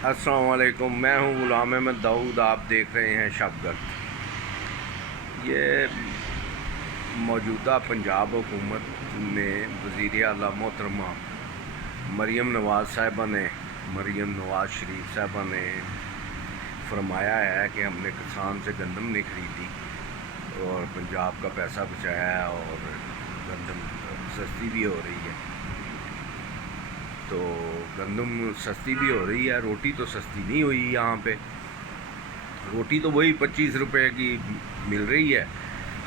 अस्सलाम वालेकुम। मैं हूं गुलाम अहमद दाऊद। आप देख रहे हैं शबगत। ये मौजूदा पंजाब हुकूमत में वज़ीर आला मोहतरमा मरीम नवाज़ साहिबा ने मरीम नवाज़ शरीफ साहिबा ने फरमाया है कि हमने किसान से गंदम नहीं खरीदी और पंजाब का पैसा बचाया है और गंदम सस्ती भी हो रही है। तो गंदम सस्ती भी हो रही है, रोटी तो सस्ती नहीं हुई। यहाँ पे रोटी तो वही 25 रुपए की मिल रही है,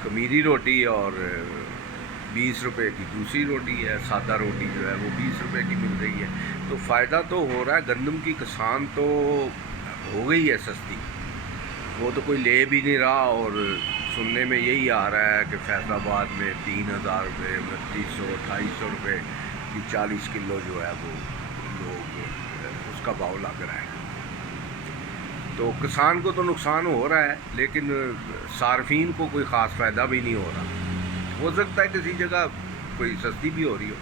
खमीरी रोटी, और 20 रुपए की दूसरी रोटी है, सादा रोटी जो है वो 20 रुपए की मिल रही है। तो फ़ायदा तो हो रहा है। गंदम की किसान तो हो गई है सस्ती, वो तो कोई ले भी नहीं रहा। और सुनने में यही आ रहा है कि फैसलाबाद में 3000 रुपये, 3200, 2800 रुपये की 40 किलो जो है वो लोग उसका भाव लग रहा है। तो किसान को तो नुकसान हो रहा है, लेकिन सार्फिन को कोई ख़ास फ़ायदा भी नहीं हो रहा। हो सकता है किसी जगह कोई सस्ती भी हो रही हो,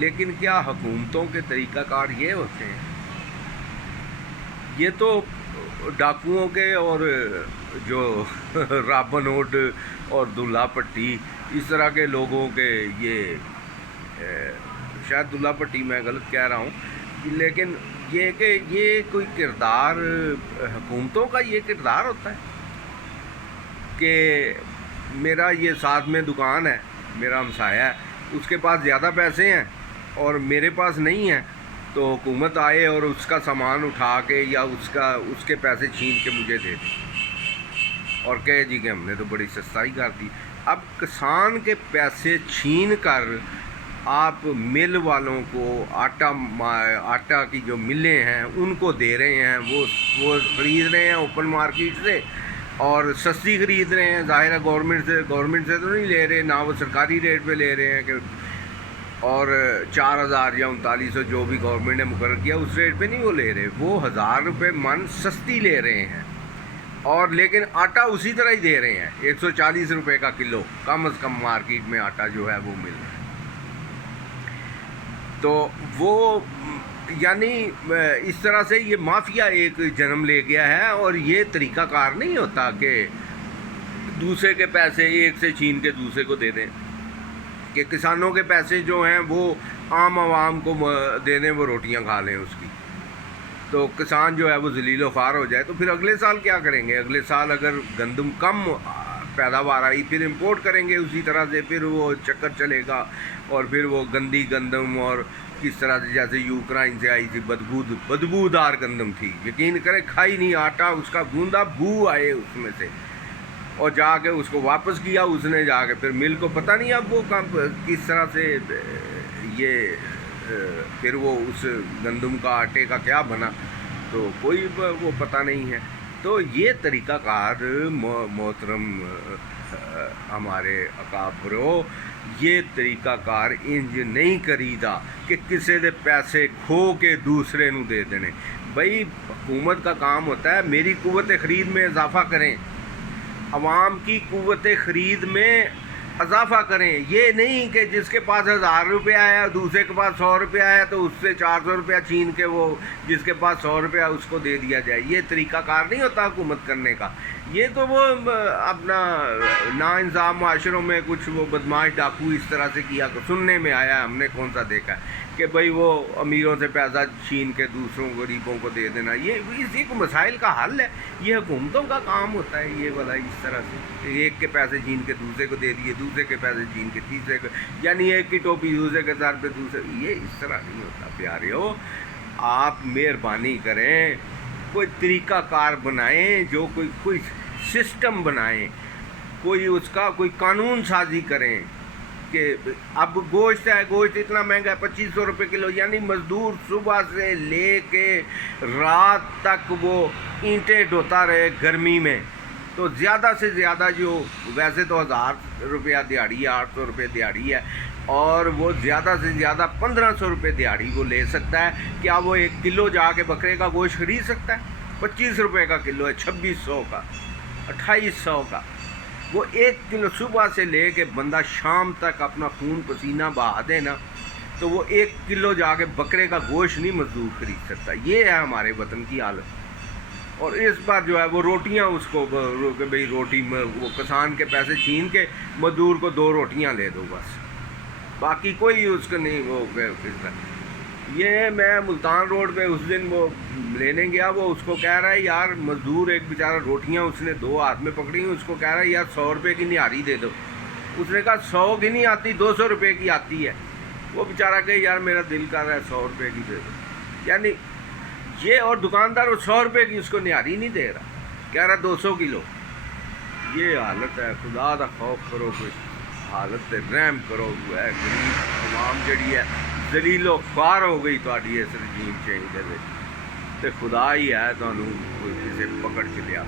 लेकिन क्या हुकूमतों के तरीक़ाकार ये होते हैं? ये तो डाकुओं के और जो रॉबिन हुड और दुल्ला पट्टी इस तरह के लोगों के ये शायद दुल्ला पट्टी मैं गलत कह रहा हूँ, लेकिन ये कि ये कोई किरदार हुकूमतों का ये किरदार होता है कि मेरा ये साथ में दुकान है, मेरा हमसाया है, उसके पास ज़्यादा पैसे हैं और मेरे पास नहीं है, तो हुकूमत आए और उसका सामान उठा के या उसके पैसे छीन के मुझे दे दे और कहे जी कि हमने तो बड़ी सस्ताई कर दी। अब किसान के पैसे छीन कर आप मिल वालों को आटा की जो मिलें हैं उनको दे रहे हैं, वो ख़रीद रहे हैं ओपन मार्केट से और सस्ती ख़रीद रहे हैं। ज़ाहिर है गवर्नमेंट से तो नहीं ले रहे, ना वो सरकारी रेट पे ले रहे हैं कि और 4000 या 3900 जो भी गवर्नमेंट ने मुकर्रर किया उस रेट पे नहीं वो ले रहे, वो 1000 रुपये मन सस्ती ले रहे हैं। और लेकिन आटा उसी तरह ही दे रहे हैं, 140 रुपये का किलो कम से कम मार्केट में आटा जो है वो मिल रहा है। तो वो यानी इस तरह से ये माफिया एक जन्म ले गया है। और ये तरीक़ाकार नहीं होता कि दूसरे के पैसे एक से छीन के दूसरे को दे दें, कि किसानों के पैसे जो हैं वो आम आवाम को दे दें, वो रोटियां खा लें उसकी। तो किसान जो है वो ज़लील व ख़ार हो जाए। तो फिर अगले साल क्या करेंगे? अगले साल अगर गंदम कम पैदावार आई फिर इंपोर्ट करेंगे उसी तरह से, फिर वो चक्कर चलेगा और फिर वो गंदी गंदम और किस तरह से जैसे यूक्रेन से आई थी बदबूदार गंदम थी, यकीन करें खाई नहीं आटा, उसका बूंदा बू आए उसमें से, और जाके उसको वापस किया उसने जाके, फिर मिल को पता नहीं अब वो किस तरह से ये फिर वो उस गंदम का आटे का क्या बना, तो कोई वो पता नहीं है। तो ये तरीक़ाकार मोहतरम हमारे अकाबरो, ये तरीक़ाकार इंज नहीं करीदा कि किसी दे पैसे खो के दूसरे नू दे देने। भाई हुकूमत का काम होता है मेरी कुव्वत ख़रीद में इजाफ़ा करें, अवाम की कुव्वत ख़रीद में इजाफ़ा करें। ये नहीं कि जिसके पास 1000 रुपया है दूसरे के पास 100 रुपया है तो उससे 400 रुपया छीन के वो जिसके पास 100 रुपया उसको दे दिया जाए। ये तरीक़ाकार नहीं होता हुकूमत करने का। ये तो वो अपना नाइंसाफ़ माशरों में कुछ वो बदमाश डाकू इस तरह से किया, सुनने में आया, हमने कौन सा देखा कि भाई वो अमीरों से पैसा छीन के दूसरों गरीबों को दे देना। ये इसी को मसाइल का हल है, ये हुकूमतों का काम होता है ये वाला। इस तरह से एक के पैसे छीन के दूसरे को दे दिए, दूसरे के पैसे छीन के तीसरे को, यानी एक की टोपी दूसरे के सर पे दूसरे, ये इस तरह नहीं होता। प्यारे हो, आप मेहरबानी करें, कोई तरीक़ाकार बनाएं, जो कोई सिस्टम बनाएं, कोई उसका कोई कानून साजी करें कि अब गोश्त है, गोश्त इतना महंगा है 2500 रुपये किलो, यानी मज़दूर सुबह से ले के रात तक वो ईंटें ढोता रहे गर्मी में, तो ज़्यादा से ज़्यादा जो वैसे तो 1000 रुपया दिहाड़ी है, 800 रुपये दिहाड़ी है, और वो ज़्यादा से ज़्यादा 1500 रुपये दिहाड़ी वो ले सकता है। क्या वो 1 किलो जाके बकरे का गोश्त ख़रीद सकता है? 25 रुपये का किलो है, 2600 का, 2800 का। वो 1 किलो सुबह से ले के बंदा शाम तक अपना खून पसीना बहा दे ना, تو وہ 1 کلو جا کے بکرے کا گوشت نہیں مزدور خرید سکتا. یہ ہے ہمارے وطن کی حالت. اور اس پر جو ہے وہ روٹیاں اس کو کہ بھئی روٹی وہ کسان کے پیسے چھین کے مزدور کو 2 روٹیاں لے دو بس, باقی کوئی اس کو نہیں. وہ یہ میں ملتان روڈ پہ اس دن وہ لینے گیا, وہ اس کو کہہ رہا ہے یار مزدور ایک بیچارہ روٹیاں اس نے 2 ہاتھ میں پکڑی, اس کو کہہ رہا ہے یار 100 روپے کی نہاری دے دو. اس نے کہا 100 کی نہیں آتی, 200 روپے کی آتی ہے. وہ بیچارہ کہ یار میرا دل کر رہا ہے 100 روپے کی دے دو. یعنی یہ, اور دکاندار وہ 100 روپے کی اس کو نہاری نہیں دے رہا, کہہ رہا 200 کلو. یہ حالت ہے. خدا دا خوف کرو, کوئی حالت تے رحم کرو. ہے غریب عوام جڑی ہے ذلیل و خوار ہو گئی تہاڈی اس رجیم چینج دے وچ, تے خدا ہی ہے تانوں کوئی کسے پکڑ چ لیا.